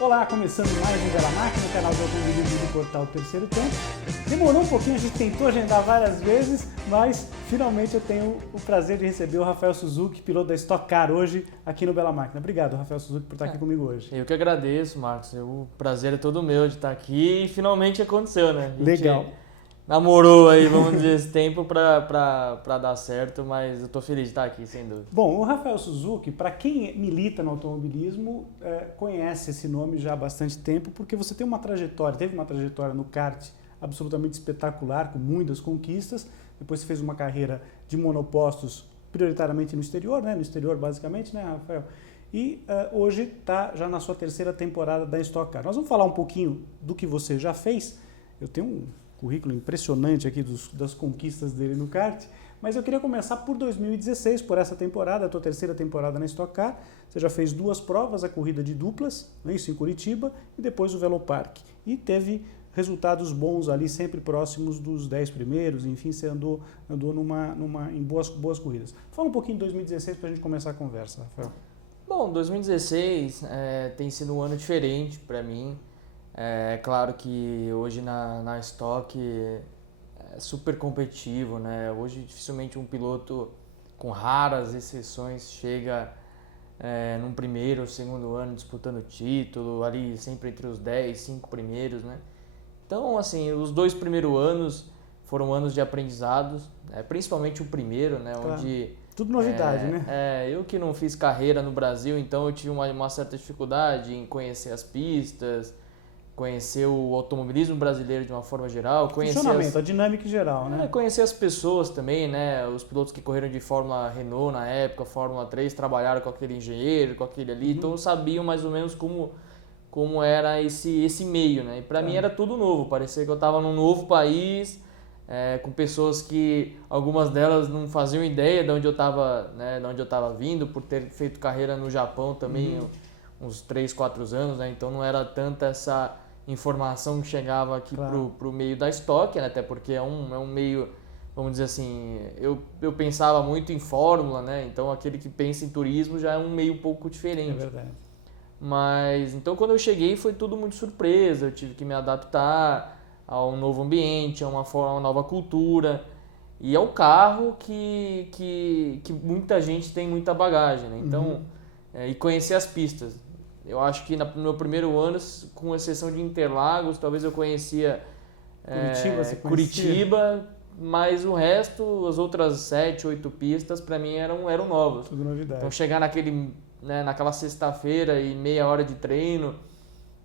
Olá, começando mais um Bela Máquina, no canal de automobilismo do portal Terceiro Tempo. Demorou um pouquinho, a gente tentou agendar várias vezes, mas finalmente eu tenho o prazer de receber o Rafael Suzuki, piloto da Stock Car, hoje aqui no Bela Máquina. Obrigado, Rafael Suzuki, por estar aqui comigo hoje. Eu que agradeço, Marcos. O prazer é todo meu de estar aqui e finalmente aconteceu, né? Legal. Namorou aí, vamos dizer, esse tempo para dar certo, mas eu tô feliz de estar aqui, sem dúvida. Bom, o Rafael Suzuki, para quem milita no automobilismo, conhece esse nome já há bastante tempo, porque você tem teve uma trajetória no kart absolutamente espetacular, com muitas conquistas. Depois você fez uma carreira de monopostos, prioritariamente no exterior, né? No exterior, basicamente, né, Rafael? E hoje está já na sua terceira temporada da Stock Car. Nós vamos falar um pouquinho do que você já fez. Eu tenho um currículo impressionante aqui das conquistas dele no kart, mas eu queria começar por 2016, por essa temporada, a tua terceira temporada na Stock Car. Você já fez 2 provas, a corrida de duplas, né, isso em Curitiba, e depois o Velopark. E teve resultados bons ali, sempre próximos dos 10 primeiros, enfim, você andou em boas corridas. Fala um pouquinho de 2016 para a gente começar a conversa, Rafael. Bom, 2016 tem sido um ano diferente para mim. É claro que hoje na Stock é super competitivo, né? Hoje dificilmente um piloto, com raras exceções, chega num primeiro ou segundo ano disputando título, ali sempre entre os 10, 5 primeiros, né? Então, assim, os 2 primeiros anos foram anos de aprendizados, principalmente o primeiro, né? Claro. Onde tudo novidade, né? Eu que não fiz carreira no Brasil, então eu tive uma certa dificuldade em conhecer as pistas, conhecer o automobilismo brasileiro de uma forma geral, Funcionamento, a dinâmica em geral, né? Conhecer as pessoas também, né? Os pilotos que correram de Fórmula Renault na época, Fórmula 3, trabalharam com aquele engenheiro, com aquele ali, então sabiam mais ou menos como era esse meio, né? E para mim era tudo novo, parecia que eu estava num novo país, com pessoas que algumas delas não faziam ideia de onde eu estava, né? De onde eu estava vindo, por ter feito carreira no Japão também uns 3, 4 anos, né? Então não era tanta essa informação que chegava aqui pro meio da Stock, né? Até porque é um meio, vamos dizer assim, eu pensava muito em Fórmula, né? Então aquele que pensa em turismo já é um meio um pouco diferente. É verdade. Mas então quando eu cheguei foi tudo muito surpresa, eu tive que me adaptar a um novo ambiente, a uma nova cultura, e é um carro que muita gente tem muita bagagem, né? Então, e conhecer as pistas. Eu acho que no meu primeiro ano, com exceção de Interlagos, talvez eu conhecia Curitiba, mas o resto, as outras 7, 8 pistas, para mim eram novas. Tudo novidade. Então chegar naquela sexta-feira e meia hora de treino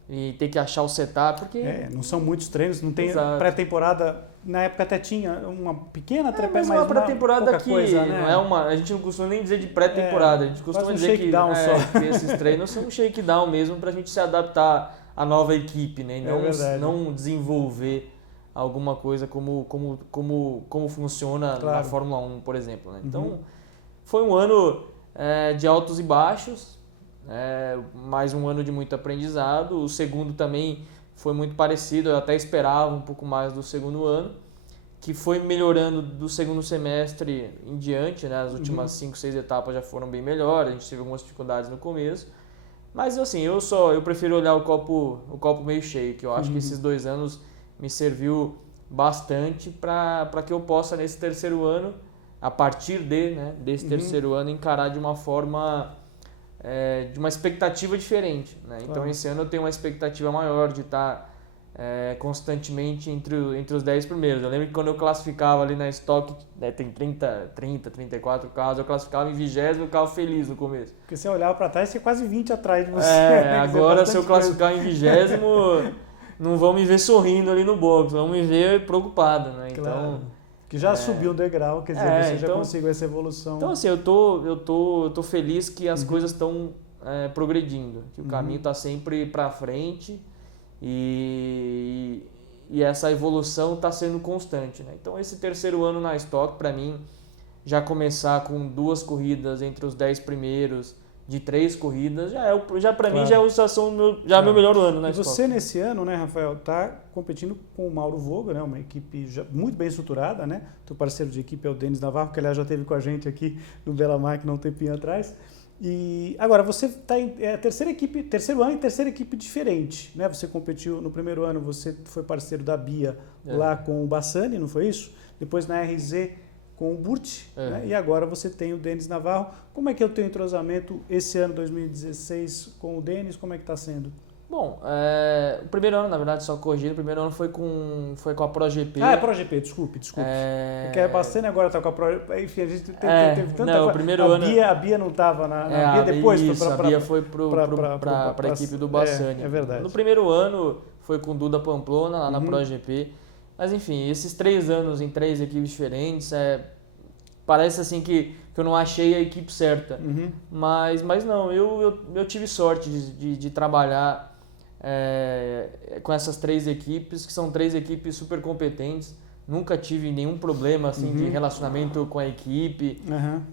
e ter que achar o setup, porque... não são muitos treinos, não tem pré-temporada. Na época até tinha uma pequena mas uma pré-temporada que coisa, né? não é a gente não costuma nem dizer de pré-temporada, a gente costuma dizer que esses treinos são um shakedown mesmo pra gente se adaptar à nova equipe, né? E não desenvolver alguma coisa como funciona na Fórmula 1, por exemplo, né? Então, foi um ano de altos e baixos, mais um ano de muito aprendizado. O segundo também foi muito parecido, eu até esperava um pouco mais do segundo ano, que foi melhorando do segundo semestre em diante, né? As últimas 5, 6 etapas já foram bem melhores, a gente teve algumas dificuldades no começo, mas assim, eu prefiro olhar o copo meio cheio, que eu acho que esses 2 anos me serviu bastante para que eu possa nesse terceiro ano, a partir desse terceiro ano, encarar de uma forma... de uma expectativa diferente, né? Então esse ano eu tenho uma expectativa maior de estar constantemente entre os 10 primeiros. Eu lembro que quando eu classificava ali na Stock, tem 34 carros, eu classificava em 20º, carro feliz no começo. Porque você olhava para trás, você quase 20 atrás de você. Agora se eu classificar em 20º, não vão me ver sorrindo ali no box, vão me ver preocupado, né? Então, que já subiu um degrau, quer dizer, você já conseguiu essa evolução. Então assim, eu tô feliz que as coisas estão progredindo, que o caminho está sempre para frente e essa evolução está sendo constante, né? Então esse terceiro ano na Stock, para mim, já começar com 2 corridas entre os 10 primeiros, de 3 corridas, para mim já é meu melhor ano na Stock. E você nesse ano, né, Rafael, está competindo com o Mauro Voga, né, uma equipe muito bem estruturada, né? Teu parceiro de equipe é o Denis Navarro, que aliás já esteve com a gente aqui no Bela Máquina um tempinho atrás. E agora você está em terceiro ano e terceira equipe diferente, né? Você competiu no primeiro ano, você foi parceiro da Bia lá com o Bassani, não foi isso? Depois na RZ com o Burt, né? E agora você tem o Denis Navarro. Como é que é o teu entrosamento esse ano 2016 com o Denis? Como é que está sendo? Bom, o primeiro ano, na verdade, só corrigindo, o primeiro ano foi com a ProGP. Ah, é ProGP, desculpe. Porque a Bassani agora está com a ProGP, enfim, a gente teve tanta coisa. O primeiro ano... A Bia não estava na Bia depois? A Bia foi para a equipe do Bassani. É verdade. No primeiro ano foi com o Duda Pamplona, lá na ProGP. Mas enfim, esses 3 anos em 3 equipes diferentes, parece assim que eu não achei a equipe certa. Mas não, eu tive sorte de trabalhar com essas 3 equipes, que são 3 equipes super competentes. Nunca tive nenhum problema assim, de relacionamento com a equipe.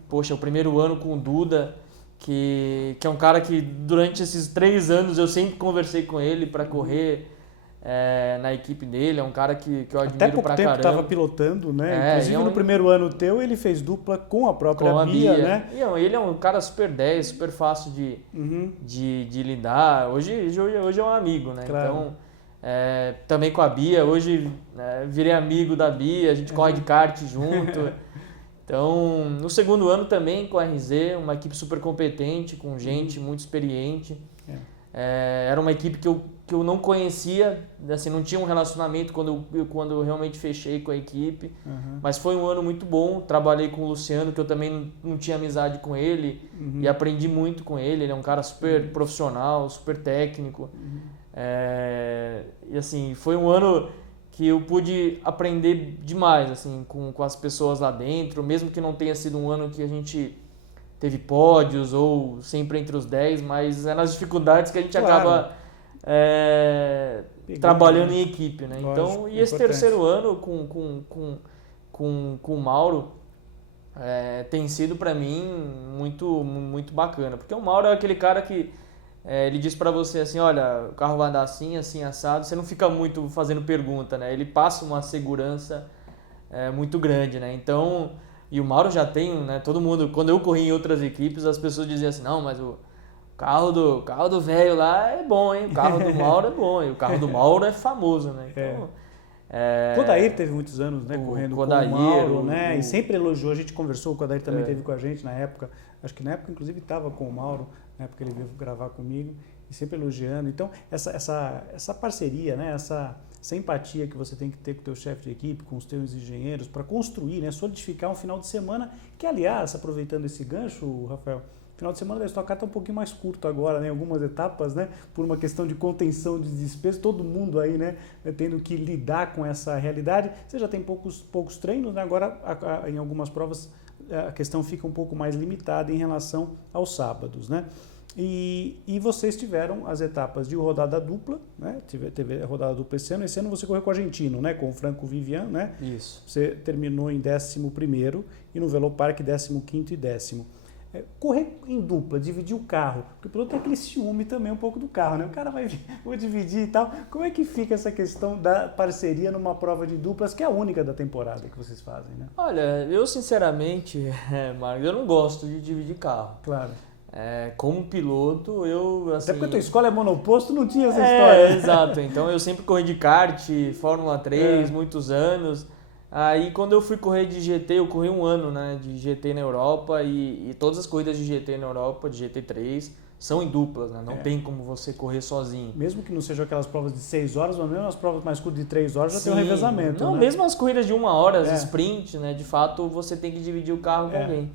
Poxa, o primeiro ano com o Duda, que é um cara que durante esses 3 anos eu sempre conversei com ele para correr na equipe dele. É um cara que eu admiro pra caramba. Até pouco tempo estava pilotando, né? Inclusive no primeiro ano teu ele fez dupla com a própria Bia, né? E ele é um cara super 10, super fácil de lidar. Hoje é um amigo, né? Claro. Então, também com a Bia, hoje virei amigo da Bia, a gente corre de kart junto. Então, no segundo ano também com a RZ, uma equipe super competente, com gente muito experiente. Era uma equipe que eu não conhecia, assim, não tinha um relacionamento quando eu realmente fechei com a equipe, mas foi um ano muito bom. Trabalhei com o Luciano, que eu também não tinha amizade com ele, e aprendi muito com ele. Ele é um cara super profissional, super técnico, e assim, foi um ano que eu pude aprender demais assim, com as pessoas lá dentro, mesmo que não tenha sido um ano que a gente teve pódios ou sempre entre os 10, mas é nas dificuldades que a gente acaba trabalhando em equipe, né? Lógico, então, e esse terceiro ano com o Mauro tem sido para mim muito, muito bacana, porque o Mauro é aquele cara que ele diz para você assim, olha, o carro vai andar assim, assim, assado, você não fica muito fazendo pergunta, né? Ele passa uma segurança muito grande, né? Então... E o Mauro já tem, né? Todo mundo, quando eu corri em outras equipes, as pessoas diziam assim, não, mas o carro do velho lá é bom, hein? O carro do Mauro é bom, e o carro do Mauro é famoso, né? Então, o Kodair teve muitos anos, né? Correndo com o Mauro, né? E sempre elogiou, a gente conversou, o Kodair também teve com a gente na época, acho que na época inclusive estava com o Mauro, na época ele veio gravar comigo, e sempre elogiando. Então, essa parceria, né? Essa empatia que você tem que ter com o teu chefe de equipe, com os teus engenheiros, para construir, né, solidificar um final de semana, que aliás, aproveitando esse gancho, Rafael, o final de semana da Stock Car está um pouquinho mais curto agora, né, em algumas etapas, né, por uma questão de contenção de despesas, todo mundo aí, né, tendo que lidar com essa realidade. Você já tem poucos treinos, né, agora em algumas provas a questão fica um pouco mais limitada em relação aos sábados, né? E vocês tiveram as etapas de rodada dupla, né? Teve a rodada dupla esse ano você correu com o argentino, né? Com o Franco Vivian, né? Isso. Você terminou em 11º e no Velopark 15º e 10º. Correr em dupla, dividir o carro, porque o piloto tem aquele ciúme também um pouco do carro, né? O cara vou dividir e tal. Como é que fica essa questão da parceria numa prova de duplas, que é a única da temporada que vocês fazem, né? Olha, eu sinceramente, Marcos, eu não gosto de dividir carro. Claro. Como piloto, eu... Assim, até porque a tua escola é monoposto, não tinha essa história. Exato. Então eu sempre corri de kart, Fórmula 3, muitos anos. Aí quando eu fui correr de GT, eu corri um ano, né, de GT na Europa e todas as corridas de GT na Europa, de GT3, são em duplas, né? Não tem como você correr sozinho. Mesmo que não sejam aquelas provas de 6 horas, mas mesmo as provas mais curtas de 3 horas já tem um revezamento. Não, né? Mesmo as corridas de 1 hora, as sprint, né, de fato você tem que dividir o carro com alguém.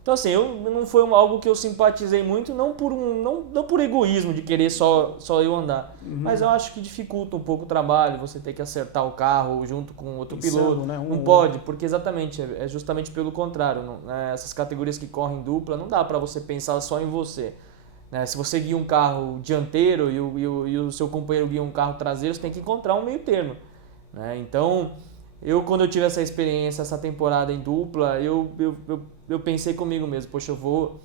Então assim, não foi algo que eu simpatizei muito, não por egoísmo de querer só eu andar, mas eu acho que dificulta um pouco o trabalho, você ter que acertar o carro junto com outro piloto, né? Não pode, porque exatamente, é justamente pelo contrário, né? Essas categorias que correm dupla, não dá para você pensar só em você. Né? Se você guia um carro dianteiro e o seu companheiro guia um carro traseiro, você tem que encontrar um meio termo. Né? Então, quando eu tive essa experiência, essa temporada em dupla, eu pensei comigo mesmo, poxa, eu vou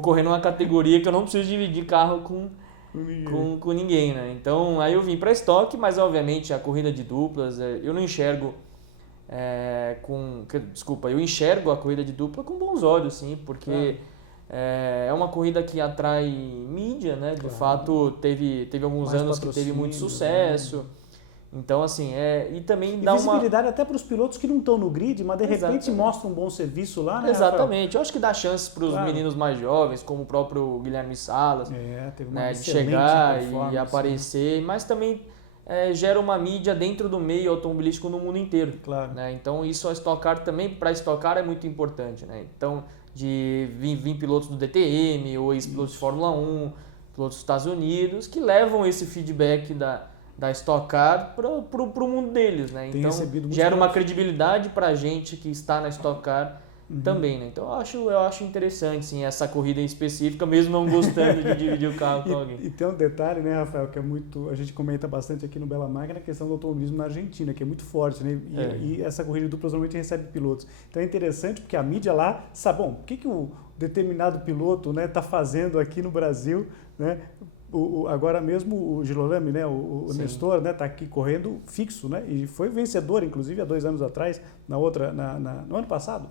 correr numa categoria que eu não preciso dividir carro com ninguém, né? Então, aí eu vim para Stock, mas obviamente a corrida de duplas, eu não enxergo eu enxergo a corrida de dupla com bons olhos, sim, porque É uma corrida que atrai mídia, né? De fato, teve alguns anos que teve muito sucesso. Né? Então, assim, e também dá visibilidade até para os pilotos que não estão no grid, mas de repente mostram um bom serviço lá, né? Exatamente. Rafael? Eu acho que dá chance para os meninos mais jovens, como o próprio Guilherme Salas, teve uma de chegar e aparecer, mas também gera uma mídia dentro do meio automobilístico no mundo inteiro. Claro. Né? Então, isso a Stock Car também, para a Stock Car, é muito importante. Né? Então, de vir pilotos do DTM ou ex-pilotos de Fórmula 1, pilotos dos Estados Unidos, que levam esse feedback da Stock Car para o mundo deles, né? Então gera uma credibilidade para a gente que está na Stock Car também, né? Então eu acho interessante, sim, essa corrida em específica, mesmo não gostando de dividir o carro com alguém. E tem um detalhe, né, Rafael, que a gente comenta bastante aqui no Bela Máquina, a questão do automobilismo na Argentina, que é muito forte, né? E essa corrida dupla normalmente recebe pilotos. Então é interessante porque a mídia lá sabe, bom, o que o determinado piloto, né, está fazendo aqui no Brasil, né? Agora mesmo o Girolami, né, o Nestor, né, está aqui correndo fixo, né, e foi vencedor, inclusive, há 2 anos atrás, no ano passado,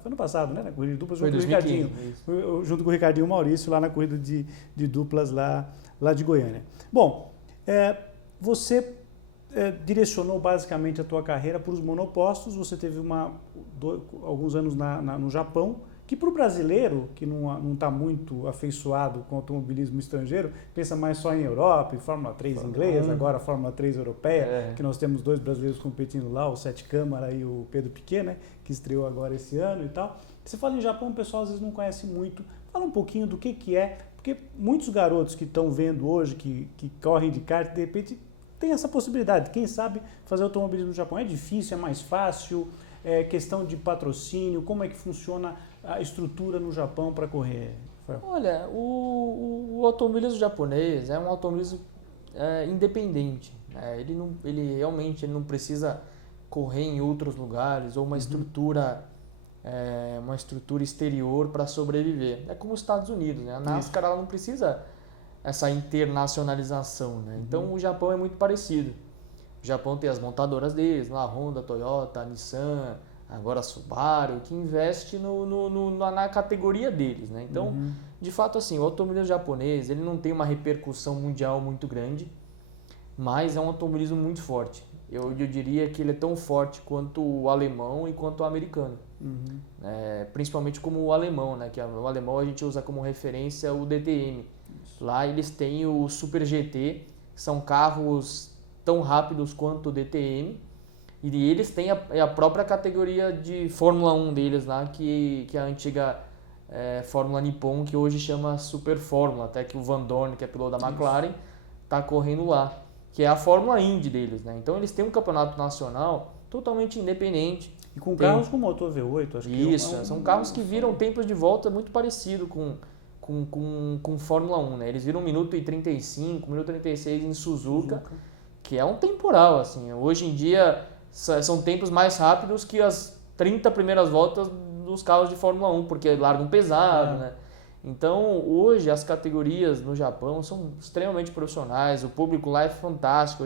né, na corrida de duplas, junto com o Ricardinho, junto com o Ricardinho Maurício, lá na corrida de duplas lá de Goiânia. Bom, você direcionou basicamente a tua carreira para os monopostos, você teve alguns anos no Japão, que para o brasileiro, que não está muito afeiçoado com o automobilismo estrangeiro, pensa mais só em Europa, em Fórmula 3 inglesa, agora Fórmula 3 europeia, que nós temos 2 brasileiros competindo lá, o Sete Câmara e o Pedro Piquet, né, que estreou agora esse ano e tal. Você fala em Japão, o pessoal às vezes não conhece muito. Fala um pouquinho do que é, porque muitos garotos que estão vendo hoje, que correm de kart, de repente tem essa possibilidade. Quem sabe fazer automobilismo no Japão é difícil, é mais fácil, é questão de patrocínio, como é que funciona a estrutura no Japão para correr? Olha, o automobilismo japonês é um automobilismo independente. Né? Ele realmente não precisa correr em outros lugares ou uma estrutura exterior para sobreviver. É como os Estados Unidos, né? A NASCAR ela não precisa essa internacionalização. Né? Então o Japão é muito parecido. O Japão tem as montadoras deles, a Honda, a Toyota, a Nissan, agora a Subaru, que investe na categoria deles, né? Então, de fato, assim, o automobilismo japonês ele não tem uma repercussão mundial muito grande, mas é um automobilismo muito forte. Eu diria que ele é tão forte quanto o alemão e quanto o americano. Principalmente como o alemão, né? Que o alemão a gente usa como referência o DTM. Lá eles têm o Super GT, que são carros tão rápidos quanto o DTM, e eles têm a própria categoria de Fórmula 1 deles lá, que é a antiga Fórmula Nippon, que hoje chama Super Fórmula, até que o Van Dorn, que é piloto da McLaren, está correndo lá, que é a Fórmula Indy deles, né? Então eles têm um campeonato nacional totalmente independente. E com carros com motor V8, acho que isso, são carros que viram tempos de volta muito parecido com Fórmula 1, né? Eles viram 1 minuto e 35, 1 minuto e 36 em Suzuka, que é um temporal, assim. Hoje em dia são tempos mais rápidos que as 30 primeiras voltas dos carros de Fórmula 1, porque largam pesado, né? Então, hoje, as categorias no Japão são extremamente profissionais, o público lá é fantástico.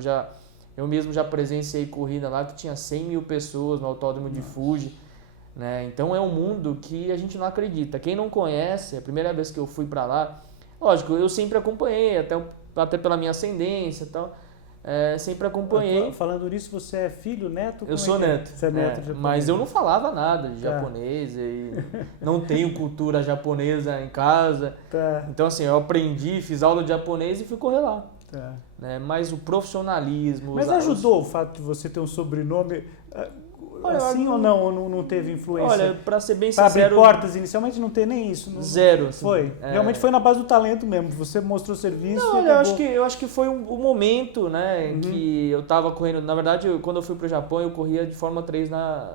Eu mesmo já presenciei corrida lá que tinha 100 mil pessoas no autódromo de Fuji, né? Então, é um mundo que a gente não acredita. Quem não conhece, a primeira vez que eu fui para lá, lógico, eu sempre acompanhei, até pela minha ascendência e tal, sempre acompanhei. Falando nisso, você é filho, neto? Eu sou neto. Você é neto de japonês. Mas eu não falava nada de japonês e não tenho cultura japonesa em casa. Então, assim, eu aprendi, fiz aula de japonês e fui correr lá. Né? Mas o profissionalismo... Mas ajudou o fato de você ter um sobrenome... Assim ou não teve influência? Olha, para ser bem sincero... Para abrir portas inicialmente não ter nem isso? Zero. Assim, foi? Realmente foi na base do talento mesmo, você mostrou serviço e acabou... eu acho que foi um momento, né, em que eu estava correndo... Na verdade, quando eu fui para o Japão, eu corria de Fórmula 3 na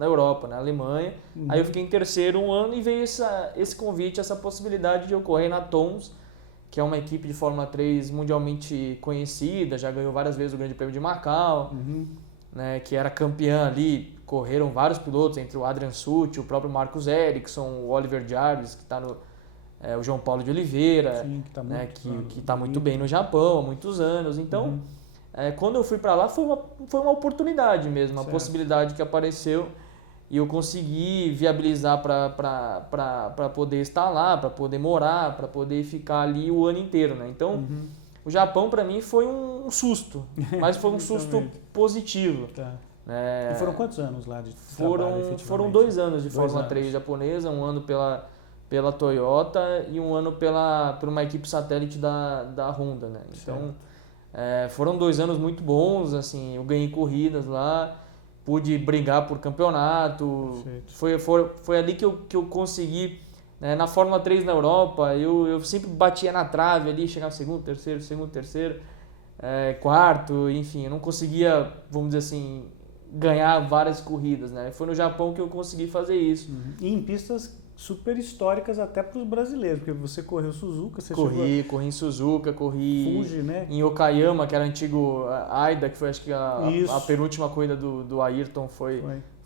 Europa, na Alemanha. Aí eu fiquei em terceiro 1 ano e veio esse convite, essa possibilidade de eu correr na Toms, que é uma equipe de Fórmula 3 mundialmente conhecida, já ganhou várias vezes o Grande Prêmio de Macau. Né, que era campeã ali, correram vários pilotos, entre o Adrian Sutil, o próprio Marcus Ericsson, o Oliver Jarvis, que está o João Paulo de Oliveira, que está muito bem no Japão há muitos anos. Então, quando eu fui para lá, foi uma oportunidade mesmo, uma possibilidade que apareceu e eu consegui viabilizar para poder estar lá, para poder morar, para poder ficar ali o ano inteiro, né? Então, o Japão para mim foi um susto, mas foi um susto positivo. Tá. E foram quantos anos lá de trabalho, Foram 2 anos de Fórmula 3 japonesa, 1 ano pela Toyota e 1 ano por uma equipe satélite da Honda, né? Então, foram 2 anos muito bons, assim, eu ganhei corridas lá, pude brigar por campeonato. Foi ali que eu consegui, né? Na Fórmula 3 na Europa, eu sempre batia na trave ali, chegava segundo, terceiro, quarto, enfim, eu não conseguia, vamos dizer assim, ganhar várias corridas, né? Foi no Japão que eu consegui fazer isso. E em pistas super históricas até para os brasileiros, porque você correu Suzuka, corri em Suzuka, corri Fuji, né? Em Okayama, que era antigo Aida, que foi acho que a penúltima corrida do Ayrton foi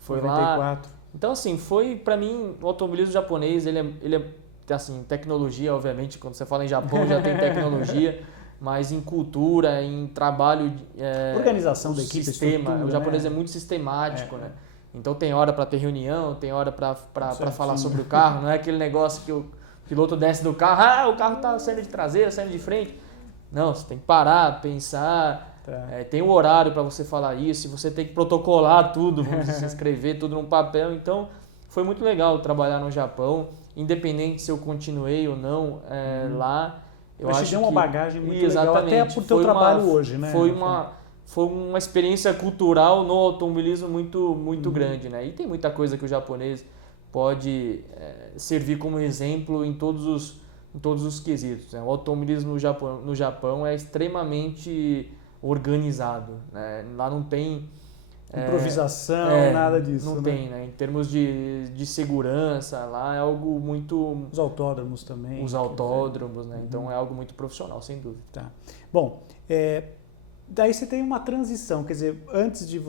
94. Lá. Então assim, foi para mim o automobilismo japonês, ele é assim, tecnologia, obviamente, quando você fala em Japão já tem tecnologia, mas em cultura, em trabalho, organização da equipe, sistema, o japonês é muito sistemático, né? Então tem hora para ter reunião, tem hora para falar sobre o carro, não é aquele negócio que o piloto desce do carro, o carro está saindo de traseira, saindo de frente. Não, você tem que parar, pensar, tem um horário para você falar isso, você tem que protocolar tudo, vamos dizer, escrever tudo num papel. Então foi muito legal trabalhar no Japão, independente se eu continuei ou não lá. Mas te deu uma bagagem muito legal, até por teu trabalho hoje, né? Foi uma experiência cultural no automobilismo muito grande, né? E tem muita coisa que o japonês pode servir como exemplo em todos os quesitos, né? O automobilismo no Japão é extremamente organizado, né? Lá não tem improvisação, nada disso. Não tem, né? Em termos de segurança, lá é algo muito... Os autódromos também. Os autódromos, né? Então é algo muito profissional, sem dúvida. Tá. Bom, daí você tem uma transição, quer dizer, antes de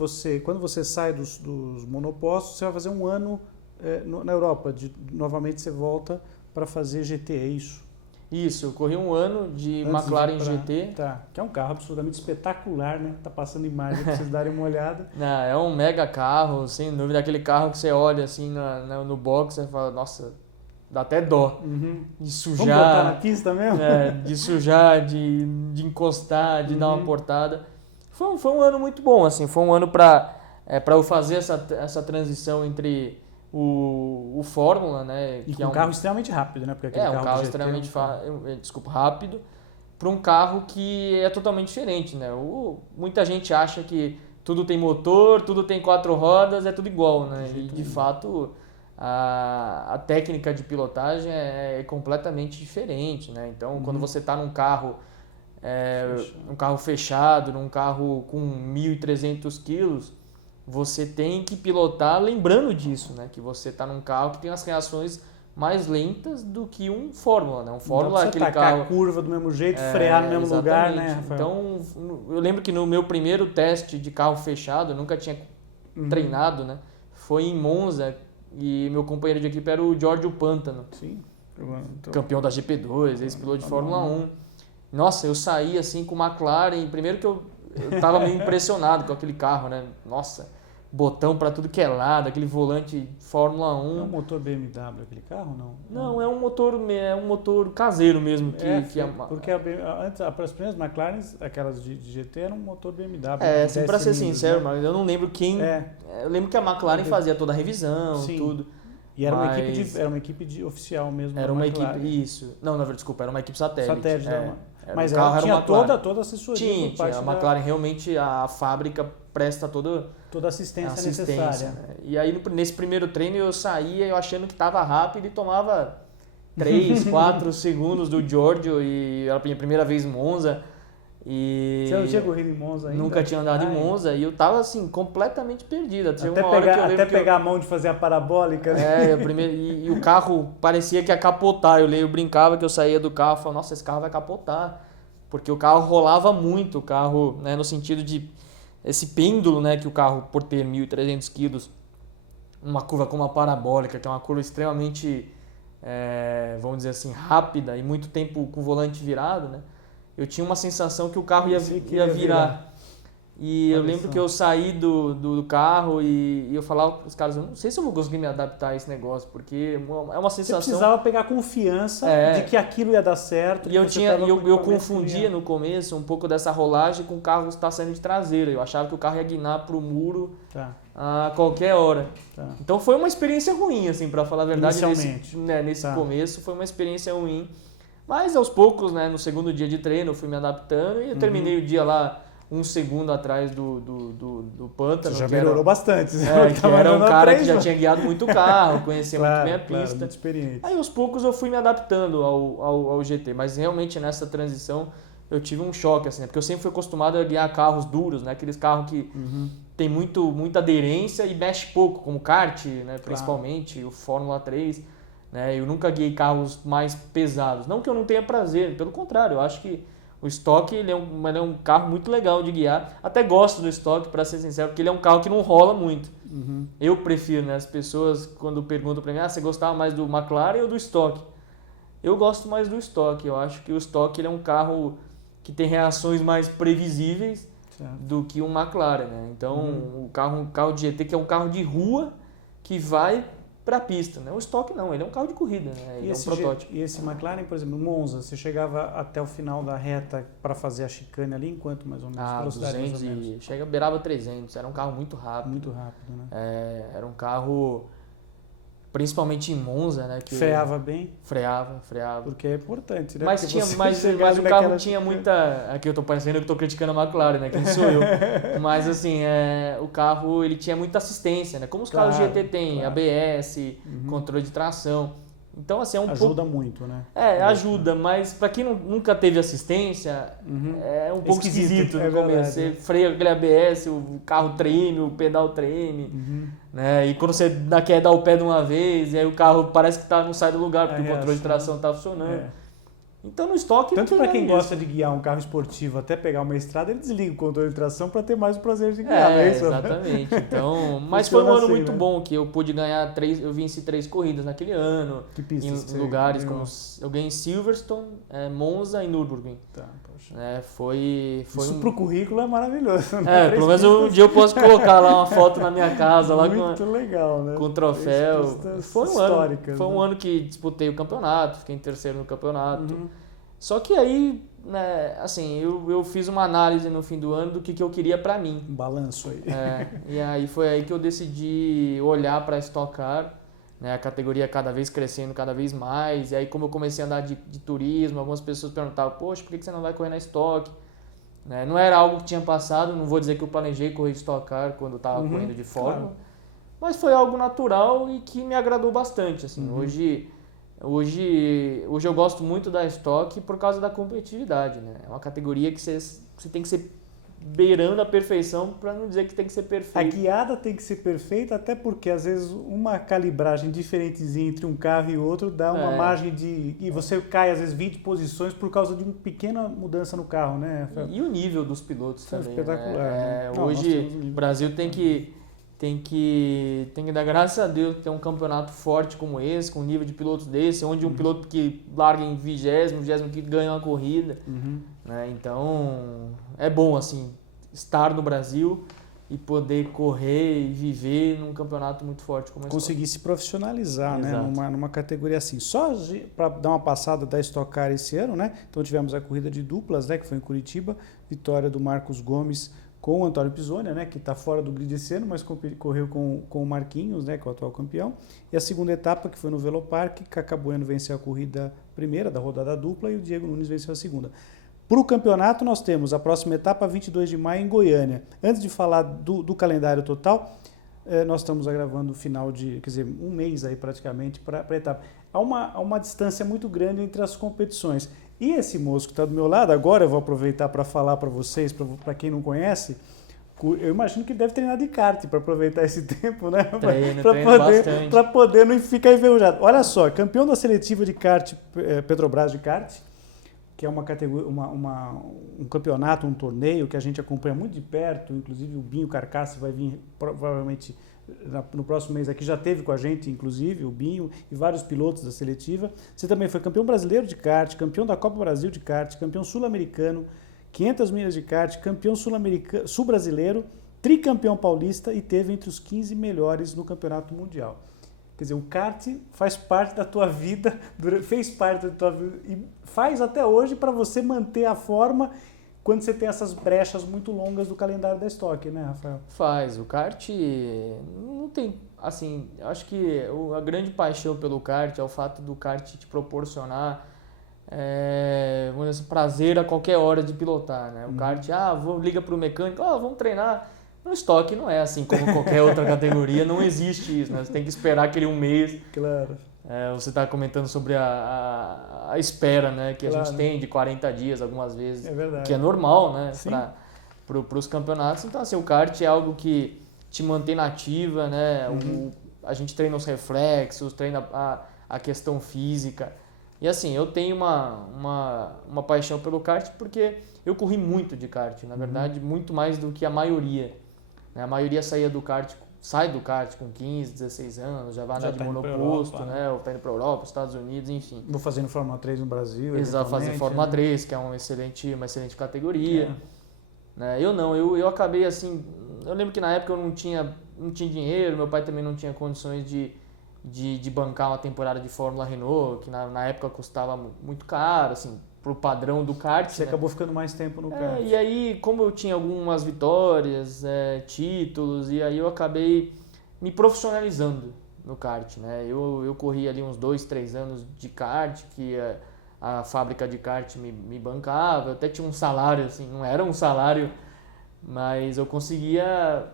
quando você sai dos monopostos, você vai fazer um ano na Europa, novamente você volta para fazer GT, é isso? Isso, eu corri um ano de McLaren GT. Tá, que é um carro absolutamente espetacular, né? Tá passando imagem para vocês darem uma olhada. Não, é um mega carro, sem dúvida, aquele carro que você olha assim no box e fala, nossa, dá até dó de sujar. Vamos botar na pista mesmo? De sujar, de encostar, de dar uma portada. Foi um ano muito bom, assim, foi um ano para eu fazer essa transição entre o Fórmula, né? E que é um carro extremamente rápido, né? Porque aquele um carro extremamente rápido, para um carro que é totalmente diferente, né? Muita gente acha que tudo tem motor, tudo tem 4 rodas, é tudo igual, né? E de fato a técnica de pilotagem é completamente diferente, né? Então quando você está num carro um carro fechado, num carro com 1.300 quilos, você tem que pilotar lembrando disso, né? Que você está num carro que tem as reações mais lentas do que um Fórmula, né? Um Fórmula é aquele carro... a curva do mesmo jeito, frear no mesmo lugar, né, Rafael? Então, eu lembro que no meu primeiro teste de carro fechado, eu nunca tinha treinado, né? Foi em Monza e meu companheiro de equipe era o Giorgio Pantano. Sim. Campeão da GP2, ex-piloto de Fórmula 1. Nossa, eu saí assim com o McLaren, primeiro que eu tava meio impressionado com aquele carro, né? Nossa, botão para tudo que é lado, aquele volante Fórmula 1. É um motor BMW aquele carro, não? Não, é um motor caseiro mesmo. Porque antes, as primeiras McLaren, aquelas de GT, eram um motor BMW. Assim, para ser sincero, mas eu não lembro quem... Eu lembro que a McLaren fazia toda a revisão, tudo. E era uma equipe oficial mesmo. Era uma equipe, isso. Não, desculpa, era uma equipe satélite. Mas ela tinha toda a assessoria. Tinha. A McLaren realmente, a fábrica presta toda a assistência necessária. Né? E aí nesse primeiro treino eu saía eu achando que estava rápido e tomava 3, 4 segundos do Giorgio e era a minha primeira vez em Monza. E você não tinha corrido em Monza ainda? Nunca tinha andado em Monza e eu tava assim, completamente perdido. Pegar a mão de fazer a parabólica. E o carro parecia que ia capotar. Eu brincava que eu saía do carro e falava, nossa, esse carro vai capotar. Porque o carro rolava muito, o carro, né, no sentido de esse pêndulo, né, que o carro, por ter 1.300 quilos, uma curva como uma parabólica, que é uma curva extremamente, vamos dizer assim, rápida e muito tempo com o volante virado, né? Eu tinha uma sensação que o carro ia virar. E eu lembro que eu saí do carro e eu falava para os caras, eu não sei se eu vou conseguir me adaptar a esse negócio, porque é uma sensação... Você precisava pegar confiança de que aquilo ia dar certo. E eu confundia no começo um pouco dessa rolagem com o carro estar saindo de traseira. Eu achava que o carro ia guinar para o muro a qualquer hora. Então foi uma experiência ruim, assim, para falar a verdade. Nesse começo foi uma experiência ruim. Mas aos poucos, né, no segundo dia de treino, eu fui me adaptando e eu terminei o dia lá 1 segundo atrás do pântano. Você já melhorou bastante. Que era um cara que já tinha guiado muito carro, conhecia muito bem a pista. Muito experiente. Aí aos poucos eu fui me adaptando ao GT, mas realmente nessa transição eu tive um choque, assim, né? Porque eu sempre fui acostumado a guiar carros duros, né? Aqueles carros que tem muita aderência e mexe pouco, como o kart, né? Principalmente, o Fórmula 3. Né? Eu nunca guiei carros mais pesados. Não que eu não tenha prazer, pelo contrário, eu acho que o Stock ele é um carro muito legal de guiar. Até gosto do Stock, para ser sincero, porque ele é um carro que não rola muito. Eu prefiro, né? As pessoas quando perguntam para mim, você gostava mais do McLaren ou do Stock? Eu gosto mais do Stock. Eu acho que o Stock ele é um carro que tem reações mais previsíveis do que um McLaren, né? Então, um carro de GT que é um carro de rua que vai para a pista, né? O Stock não, ele é um carro de corrida, né? Ele é um protótipo. E esse McLaren, por exemplo, no Monza, você chegava até o final da reta para fazer a chicane ali, em quanto mais ou menos? 200 e beirava 300, era um carro muito rápido. Muito rápido, né? Era um carro, principalmente em Monza, né? Que freava bem? Freava. Porque é importante, né? Mas o carro tinha muita... Aqui eu tô parecendo que eu tô criticando a McLaren, né? Quem sou eu? Mas assim, o carro ele tinha muita assistência, né? Como os carros GT têm, ABS, controle de tração. Então, assim, ajuda muito, né? Ajuda, mas para quem nunca teve assistência, é um pouco esquisito no começo. Você freia aquele ABS, o carro treme, o pedal treme, né? E quando você quer dar o pé de uma vez, e aí o carro parece que não sai do lugar, porque o controle de tração está funcionando. Então no estoque... Tanto para quem gosta de guiar um carro esportivo até pegar uma estrada, ele desliga o controle de tração para ter mais o prazer de guiar, não é isso? Exatamente. Então, mas foi um ano muito bom, que eu pude ganhar eu venci 3 corridas naquele ano. Que pistas em lugares como... Eu ganhei em Silverstone, Monza e Nürburgring. Isso pro currículo é maravilhoso. Pelo menos um dia eu posso colocar lá uma foto na minha casa. Lá legal, né? Com o troféu. Foi um ano que disputei o campeonato, fiquei em terceiro no campeonato. Só que aí, né, assim, eu fiz uma análise no fim do ano do que eu queria pra mim. Um balanço aí. E aí foi aí que eu decidi olhar pra Stock Car, né, a categoria cada vez crescendo, cada vez mais. E aí como eu comecei a andar de turismo, algumas pessoas perguntavam, poxa, por que você não vai correr na Stock? Né, não era algo que tinha passado, não vou dizer que eu planejei correr de Stock Car quando eu estava correndo de Fórmula, mas foi algo natural e que me agradou bastante. Assim. Hoje eu gosto muito da Stock por causa da competitividade, né? É uma categoria que você tem que ser beirando a perfeição, para não dizer que tem que ser perfeito. A guiada tem que ser perfeita, até porque às vezes uma calibragem diferentezinha entre um carro e outro dá uma margem de... E você cai às vezes 20 posições por causa de uma pequena mudança no carro, né? E o nível dos pilotos também. Espetacular. Né? Hoje o Brasil tem que dar graças a Deus ter um campeonato forte como esse, com um nível de pilotos desse, onde um piloto que larga em 20º, 25º ganha uma corrida. Né? Então é bom assim estar no Brasil e poder correr e viver num campeonato muito forte como esse. Conseguir se profissionalizar, né? numa categoria assim. Só para dar uma passada da Stock Car esse ano, né? Então tivemos a corrida de duplas, né? Que foi em Curitiba, vitória do Marcos Gomes com o Antônio Pisonia, né, que está fora do grid esse ano, mas correu com o Marquinhos, né, que é o atual campeão. E a segunda etapa, que foi no Velopark, Cacá Bueno venceu a corrida primeira da rodada dupla e o Diego Nunes venceu a segunda. Para o campeonato, nós temos a próxima etapa, 22 de maio, em Goiânia. Antes de falar do calendário total, nós estamos gravando o final de, quer dizer, um mês aí praticamente para a etapa. Há uma distância muito grande entre as competições. E esse moço que está do meu lado, agora eu vou aproveitar para falar para vocês, para quem não conhece, eu imagino que ele deve treinar de kart para aproveitar esse tempo, né? Para poder não ficar enferrujado. Olha só, campeão da seletiva de kart, Petrobras de kart, que é uma categoria, um campeonato, um torneio que a gente acompanha muito de perto, inclusive o Binho Carcassi vai vir provavelmente no próximo mês aqui, já teve com a gente, inclusive, o Binho e vários pilotos da seletiva. Você também foi campeão brasileiro de kart, campeão da Copa Brasil de kart, campeão sul-americano, 500 milhas de kart, campeão sul-americano, sul-brasileiro, tricampeão paulista e teve entre os 15 melhores no campeonato mundial. Quer dizer, o kart faz parte da tua vida, fez parte da tua vida e faz até hoje para você manter a forma quando você tem essas brechas muito longas do calendário da Stock, né, Rafael? Faz. O kart não tem, assim, acho que a grande paixão pelo kart é o fato do kart te proporcionar vamos dizer, prazer a qualquer hora de pilotar, né? O kart, liga pro mecânico, vamos treinar. No estoque não é assim como qualquer outra categoria, não existe isso, né? Você tem que esperar aquele um mês. Claro. Você está comentando sobre a espera, né? Que claro. A gente tem de 40 dias algumas vezes, que é normal, né? Para os campeonatos. Então, assim, o kart é algo que te mantém na ativa, né? A gente treina os reflexos, treina a questão física. E assim, eu tenho uma paixão pelo kart porque eu corri muito de kart, na verdade, muito mais do que a maioria. A maioria sai do kart com 15, 16 anos, já vai andar de monoposto, né? Ou tá indo para a Europa, Estados Unidos, enfim. Vou fazendo Fórmula 3 no Brasil. Exato, fazer Fórmula 3, que é uma excelente categoria. Né? Eu não, eu acabei assim, eu lembro que na época eu não tinha dinheiro, meu pai também não tinha condições de bancar uma temporada de Fórmula Renault, que na época custava muito caro, assim, pro padrão do kart. Você acabou ficando mais tempo no kart. E aí, como eu tinha algumas vitórias, títulos, e aí eu acabei me profissionalizando no kart, né? Eu corri ali uns 2, 3 anos de kart, que a fábrica de kart me bancava, eu até tinha um salário, assim, não era um salário, mas eu conseguia...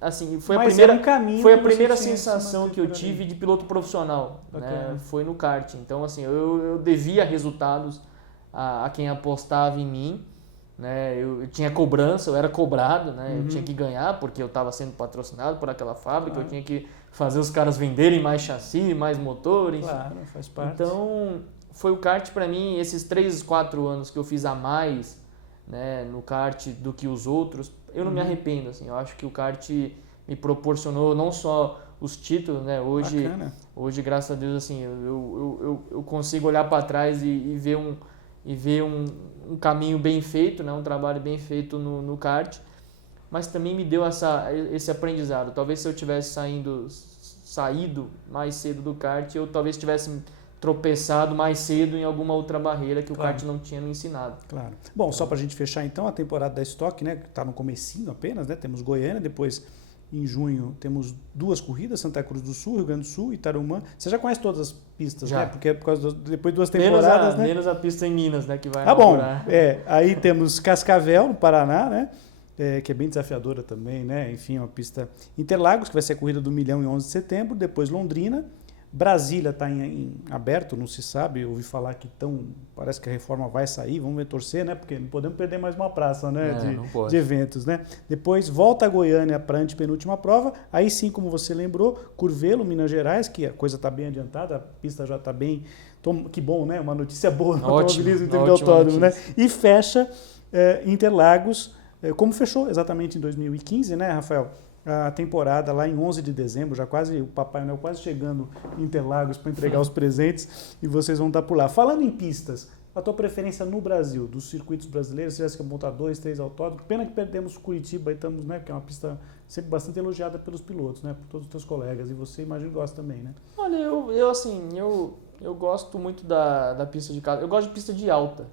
Assim, foi a primeira sensação que eu tive de piloto profissional, né? Foi no kart. Então, assim, eu devia resultados a quem apostava em mim, né? Eu tinha cobrança, eu era cobrado, né? Eu tinha que ganhar porque eu estava sendo patrocinado por aquela fábrica, eu tinha que fazer os caras venderem mais chassi, mais motor, enfim. Claro, faz parte. Então, foi o kart para mim, esses 3, 4 anos que eu fiz a mais, né, no kart do que os outros, eu não me arrependo, assim, eu acho que o kart me proporcionou não só os títulos, né, hoje graças a Deus, assim, eu consigo olhar para trás e ver um caminho bem feito, né, um trabalho bem feito no kart, mas também me deu esse aprendizado. Talvez se eu tivesse saído mais cedo do kart, eu talvez tivesse tropeçado mais cedo em alguma outra barreira que o kart não tinha me ensinado. Claro. Bom, só para a gente fechar então a temporada da Stock, né, que está no comecinho apenas, né, temos Goiânia, depois em junho temos 2 corridas, Santa Cruz do Sul, Rio Grande do Sul e Tarumã. Você já conhece todas as pistas, né? Porque é por causa depois de 2 temporadas, né? Menos a pista em Minas, né, que vai inaugurar. Bom, aí temos Cascavel, no Paraná, né? Que é bem desafiadora também, né? Enfim, uma pista Interlagos, que vai ser a corrida do Milhão em 11 de setembro, depois Londrina. Brasília está em aberto, não se sabe, eu ouvi falar que parece que a reforma vai sair, vamos ver, torcer, né? Porque não podemos perder mais uma praça, né? De eventos, né? Depois volta a Goiânia para a antepenúltima prova, aí sim, como você lembrou, Curvelo, Minas Gerais, que a coisa está bem adiantada, a pista já está bem, que bom, né? Uma notícia boa no automobilismo em termos de autódromo, né? E fecha Interlagos, como fechou exatamente em 2015, né, Rafael? A temporada lá em 11 de dezembro, o Papai Noel quase chegando em Interlagos para entregar os presentes e vocês vão estar por lá. Falando em pistas, a tua preferência no Brasil, dos circuitos brasileiros, você acha que montar 2, 3 autódromos? Pena que perdemos Curitiba e estamos, né, porque é uma pista sempre bastante elogiada pelos pilotos, né, por todos os teus colegas, e você imagino gosta também, né? Olha, eu gosto muito da pista de casa. Eu gosto de pista de alta,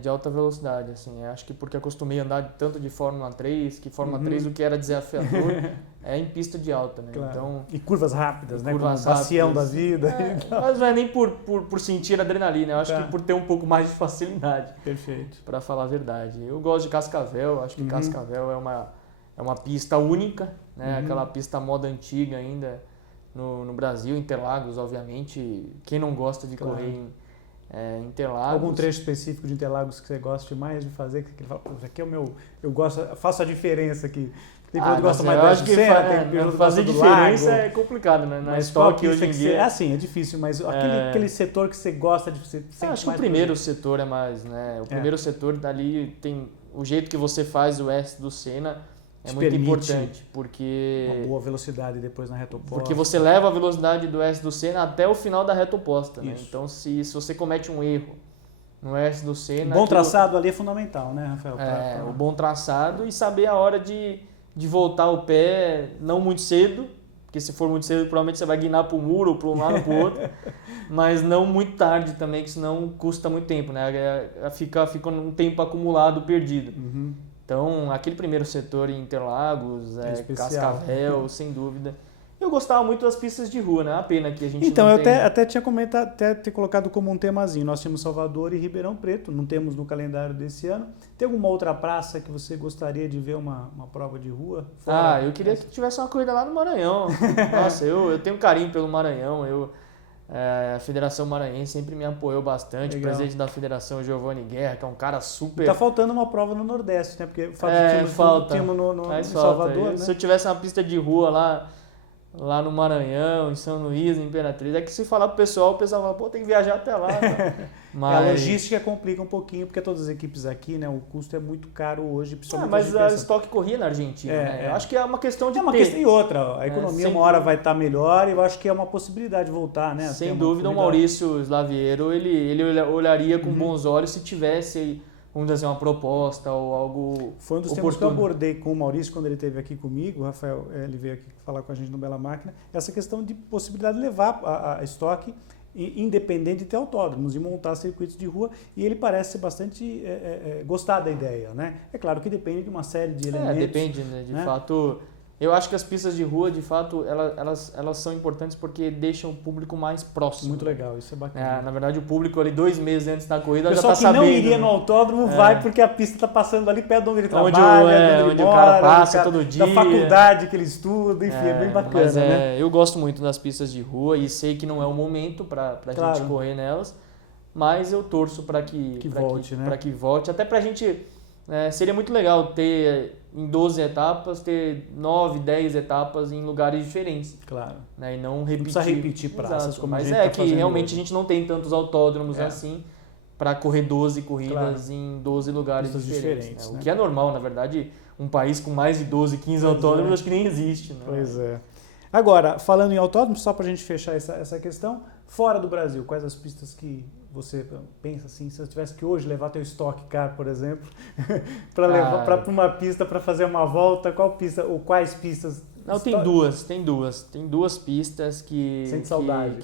de alta velocidade, assim. Acho que porque acostumei a andar tanto de Fórmula 3, que Fórmula 3 o que era desafiador é em pista de alta, né? Claro. Então, e curvas rápidas, né? Curvas rápidas, bacião da vida. Mas não é nem por sentir adrenalina, eu acho que por ter um pouco mais de facilidade. Perfeito. Para falar a verdade. Eu gosto de Cascavel, acho que Cascavel é uma pista única, né? Aquela pista moda antiga ainda. No Brasil, Interlagos, obviamente, quem não gosta de correr em Interlagos. Algum trecho específico de Interlagos que você goste mais de fazer? Que fala, aqui é o meu, eu gosto, faço a diferença aqui. Tem piloto que gosta mais da Cena, tem piloto que gosta do diferença é complicado, né? Na Stock hoje em dia. É difícil, mas aquele setor que você gosta de você acho que o primeiro setor é mais, né? O primeiro setor dali tem o jeito que você faz o S do Senna. É muito importante, porque... Uma boa velocidade depois na reta oposta. Porque você leva a velocidade do S do Senna até o final da reta oposta, né? Então, se você comete um erro no S do Senna. O bom traçado ali é fundamental, né, Rafael? O bom traçado e saber a hora de voltar o pé, não muito cedo, porque se for muito cedo provavelmente você vai guinar para o muro ou para um lado ou para o outro, mas não muito tarde também, que senão custa muito tempo, né? Fica um tempo acumulado, perdido. Uhum. Então, aquele primeiro setor em Interlagos, Cascavel, sem dúvida. Eu gostava muito das pistas de rua, né? A pena que a gente então, não eu até tinha comentado, até ter colocado como um temazinho. Nós tínhamos Salvador e Ribeirão Preto, não temos no calendário desse ano. Tem alguma outra praça que você gostaria de ver uma prova de rua? Eu queria que tivesse uma corrida lá no Maranhão. Nossa, eu tenho um carinho pelo Maranhão. A Federação Maranhense sempre me apoiou bastante. Legal. O presidente da Federação, Giovanni Guerra, que é um cara super... Tá faltando uma prova no Nordeste, né? Porque falta. Tínhamos no Salvador, né? Se eu tivesse uma pista de rua lá no Maranhão, em São Luís, em Imperatriz, é que se falar pro pessoal, o pessoal fala, pô, tem que viajar até lá. Mas... A logística complica um pouquinho, porque todas as equipes aqui, né, o custo é muito caro hoje, principalmente... Mas a Stock corria na Argentina, né? Eu acho que é uma questão de questão e outra, a economia uma hora vai estar melhor e eu acho que é uma possibilidade de voltar, né? Sem dúvida, o Maurício Slaviero, ele olharia com bons olhos se tivesse... vamos dizer, uma proposta ou algo Foi um dos temas que eu abordei com o Maurício quando ele esteve aqui comigo, o Rafael, ele veio aqui falar com a gente no Bela Máquina, essa questão de possibilidade de levar a estoque independente de ter autódromos, de montar circuitos de rua, e ele parece ser bastante gostar da ideia, né? É claro que depende de uma série de elementos. Depende, né? De fato... Eu acho que as pistas de rua, de fato, elas são importantes porque deixam o público mais próximo. Muito legal, isso é bacana. Na verdade, o público ali 2 meses antes da corrida já está sabendo. O pessoal que não iria no autódromo vai porque a pista está passando ali perto de onde ele trabalha, onde o cara passa todo dia. Da faculdade que ele estuda, enfim, é bem bacana, mas né? Eu gosto muito das pistas de rua e sei que não é o momento para a gente correr nelas, mas eu torço para que volte, até para a gente... seria muito legal ter... em 12 etapas, ter 9, 10 etapas em lugares diferentes. Claro. Né? E não repetir. Não precisa repetir praças como a gente Mas que realmente hoje. A gente não tem tantos autódromos assim para correr 12 corridas em 12 lugares diferentes. Né? O que é normal, na verdade, um país com mais de 12, 15 autódromos acho que nem existe. Né? Pois é. Agora, falando em autódromos, só para a gente fechar essa questão, fora do Brasil, quais as pistas que você pensa assim, se você tivesse que hoje levar teu Stock Car, por exemplo, para levar para uma pista para fazer uma volta, qual pista ou quais pistas? Não, tem duas pistas que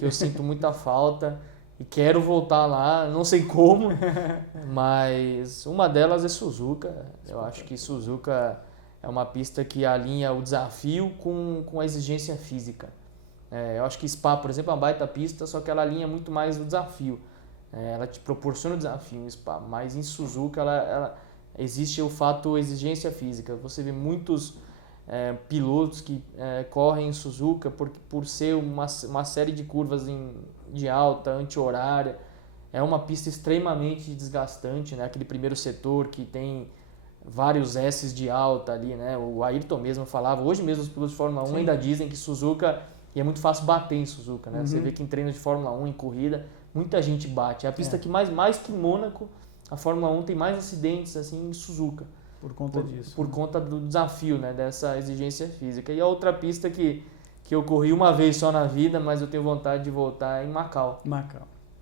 eu sinto muita falta e quero voltar lá, não sei como, mas uma delas é Suzuka. Eu acho que Suzuka é uma pista que alinha o desafio com a exigência física. Eu acho que Spa, por exemplo, é uma baita pista, só que ela alinha muito mais o desafio. Ela te proporciona o desafio em Spa, mas em Suzuka ela existe o fato exigência física. Você vê muitos pilotos que correm em Suzuka por ser uma série de curvas de alta, anti-horária. É uma pista extremamente desgastante, né? Aquele primeiro setor que tem vários S's de alta ali, né? O Ayrton mesmo falava, hoje mesmo os pilotos de Fórmula 1 ainda dizem que Suzuka, e é muito fácil bater em Suzuka, né? Você vê que em treinos de Fórmula 1, em corrida, muita gente bate. É a pista que mais que Mônaco, a Fórmula 1 tem mais acidentes assim em Suzuka. Por conta disso. Por conta do desafio, né? Dessa exigência física. E a outra pista que eu corri uma vez só na vida, mas eu tenho vontade de voltar é em Macau.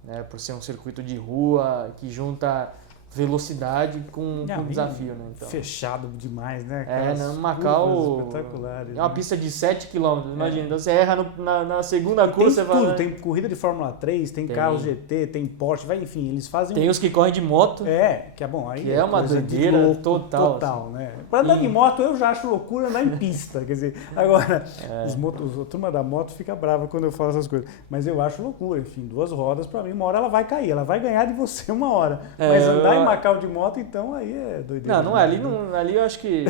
Né? Por ser um circuito de rua que junta velocidade com desafio, né? Então, fechado demais, né? Macau é uma pista de 7 km, imagina, então você erra na segunda curva, você vai... Tem corrida de Fórmula 3, tem carros GT, tem Porsche, enfim, eles fazem... Tem os que correm de moto. Que é bom. Aí que é uma doideira total. Assim. Né? Para andar de moto, eu já acho loucura andar em pista, quer dizer, agora, a turma da moto fica brava quando eu falo essas coisas, mas eu acho loucura, enfim, 2 rodas, para mim, uma hora ela vai cair, ela vai ganhar de você uma hora, mas andar em Macau de moto, então, aí é doideira. Não é. Ali eu acho que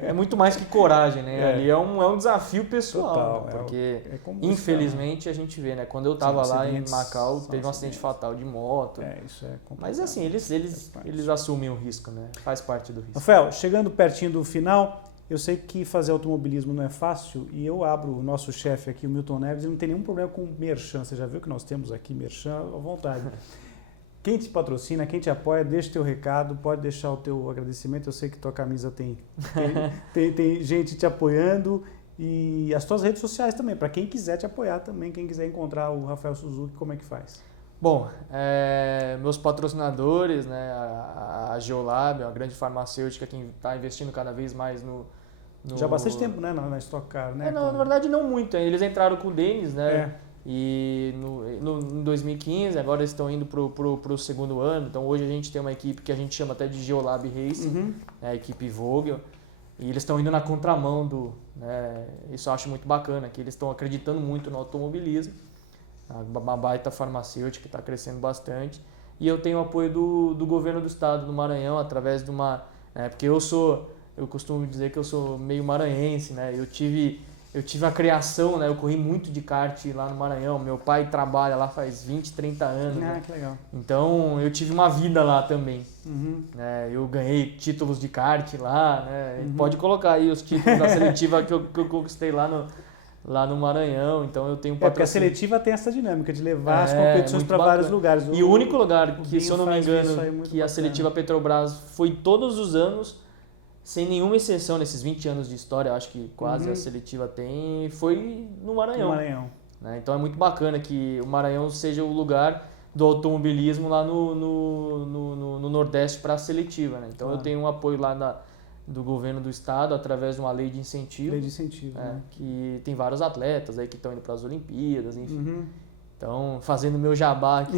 é muito mais que coragem, né? Ali é um desafio pessoal. Total, porque infelizmente a gente vê, né? Quando eu tava lá em Macau, teve um acidente fatal de moto. Isso é complicado. Mas assim, eles assumem o risco, né? Faz parte do risco. Rafael, chegando pertinho do final, eu sei que fazer automobilismo não é fácil e eu abro o nosso chefe aqui, o Milton Neves, e não tem nenhum problema com merchan. Você já viu que nós temos aqui merchan à vontade. Quem te patrocina, quem te apoia, deixa o teu recado, pode deixar o teu agradecimento. Eu sei que tua camisa tem gente te apoiando e as tuas redes sociais também, para quem quiser te apoiar também, quem quiser encontrar o Rafael Suzuki, como é que faz? Bom, meus patrocinadores, né, a Geolab, uma grande farmacêutica que está investindo cada vez mais no... Já há bastante tempo, né, na Stock Car, né? Não, na verdade não muito, eles entraram com o Denis, né, e em 2015, agora eles estão indo para o segundo ano, então hoje a gente tem uma equipe que a gente chama até de Geolab Racing, a equipe Vogel, e eles estão indo na contramão isso eu acho muito bacana, que eles estão acreditando muito no automobilismo, uma baita farmacêutica que está crescendo bastante. E eu tenho o apoio do governo do estado do Maranhão, através de uma... porque eu costumo dizer que eu sou meio maranhense, né? Eu tive a criação, né? Eu corri muito de kart lá no Maranhão. Meu pai trabalha lá faz 20, 30 anos. Né? Que legal. Então eu tive uma vida lá também. Né? Eu ganhei títulos de kart lá, né? Pode colocar aí os títulos da seletiva que eu conquistei lá no Maranhão, então eu tenho patrocínio. Porque a seletiva tem essa dinâmica de levar as competições para vários lugares. E o único lugar que, se eu não me engano, que a seletiva Petrobras foi todos os anos, sem nenhuma exceção nesses 20 anos de história, eu acho que quase a seletiva tem, foi no Maranhão. Né? Então é muito bacana que o Maranhão seja o lugar do automobilismo lá no Nordeste para a seletiva. Né? Então eu tenho um apoio lá do governo do estado através de uma lei de incentivo. Lei de incentivo, né? Que tem vários atletas aí que estão indo para as Olimpíadas, enfim. Então, fazendo meu jabá aqui.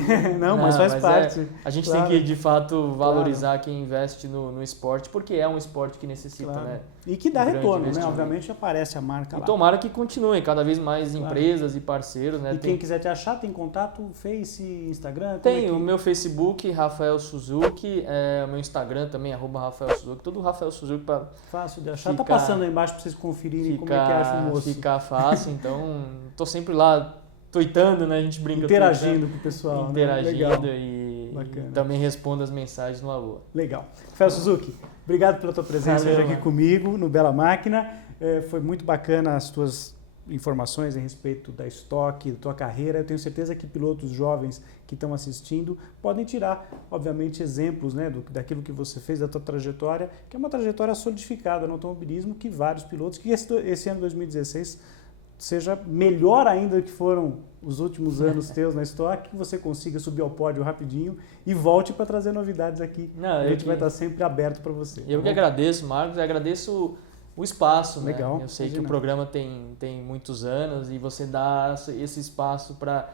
Mas faz parte. A gente tem que, de fato, valorizar quem investe no esporte, porque é um esporte que necessita, né? E que dá retorno, né? Obviamente aparece a marca lá. E tomara que continue, cada vez mais empresas e parceiros, né? E quem quiser te achar, tem contato, Face, Instagram? Tem o meu Facebook, Rafael Suzuki, o meu Instagram também, @Rafael Suzuki, tudo Rafael Suzuki para... Fácil de achar, tá passando aí embaixo para vocês conferirem como é que acha o moço. Ficar fácil, então tô sempre lá tweetando, né? A gente brinca. Interagindo com o pessoal. Interagindo, né? E também respondo as mensagens no Alô. Legal. Rafael Suzuki, obrigado pela tua presença hoje aqui comigo no Bela Máquina. Foi muito bacana as tuas informações a respeito da Stock, da tua carreira. Eu tenho certeza que pilotos jovens que estão assistindo podem tirar, obviamente, exemplos, né, daquilo que você fez, da tua trajetória, que é uma trajetória solidificada no automobilismo, que vários pilotos, que esse ano 2016 seja melhor ainda do que foram os últimos anos teus na Stock, que você consiga subir ao pódio rapidinho e volte para trazer novidades aqui. A gente vai estar sempre aberto para você. Eu que agradeço, Marcos, e agradeço o espaço. Legal. Né? Eu sei que o programa tem muitos anos e você dá esse espaço para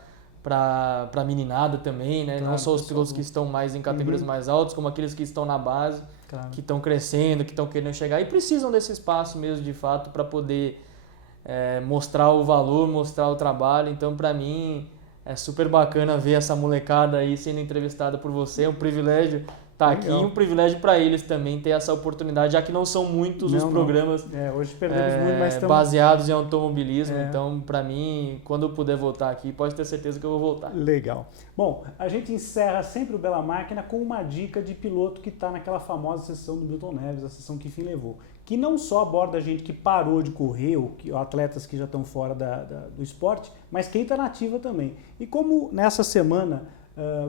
a meninada também, né? Claro, não só os pilotos que estão mais em categorias mais altas, como aqueles que estão na base, que estão crescendo, que estão querendo chegar e precisam desse espaço mesmo, de fato, para poder... mostrar o valor, mostrar o trabalho. Então, para mim, é super bacana ver essa molecada aí sendo entrevistada por você. É um privilégio estar aqui e um privilégio para eles também ter essa oportunidade, já que não são muitos os programas hoje perdemos muito, mas baseados em automobilismo. Então, para mim, quando eu puder voltar aqui, pode ter certeza que eu vou voltar. Legal. Bom, a gente encerra sempre o Bela Máquina com uma dica de piloto que está naquela famosa sessão do Milton Neves, a sessão que enfim levou. Que não só aborda gente que parou de correr, ou atletas que já estão fora do esporte, mas quem está na ativa também. E como nessa semana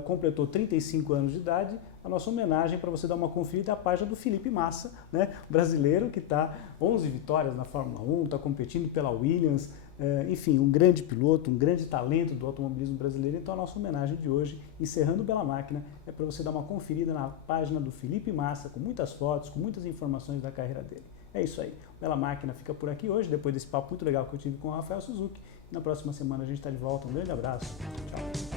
completou 35 anos de idade, a nossa homenagem para você dar uma conferida à página do Felipe Massa, né, brasileiro que está 11 vitórias na Fórmula 1, está competindo pela Williams, enfim, um grande piloto, um grande talento do automobilismo brasileiro. Então a nossa homenagem de hoje, encerrando o Bela Máquina, é para você dar uma conferida na página do Felipe Massa, com muitas fotos, com muitas informações da carreira dele. É isso aí. O Bela Máquina fica por aqui hoje, depois desse papo muito legal que eu tive com o Rafael Suzuki. Na próxima semana a gente está de volta. Um grande abraço. Tchau.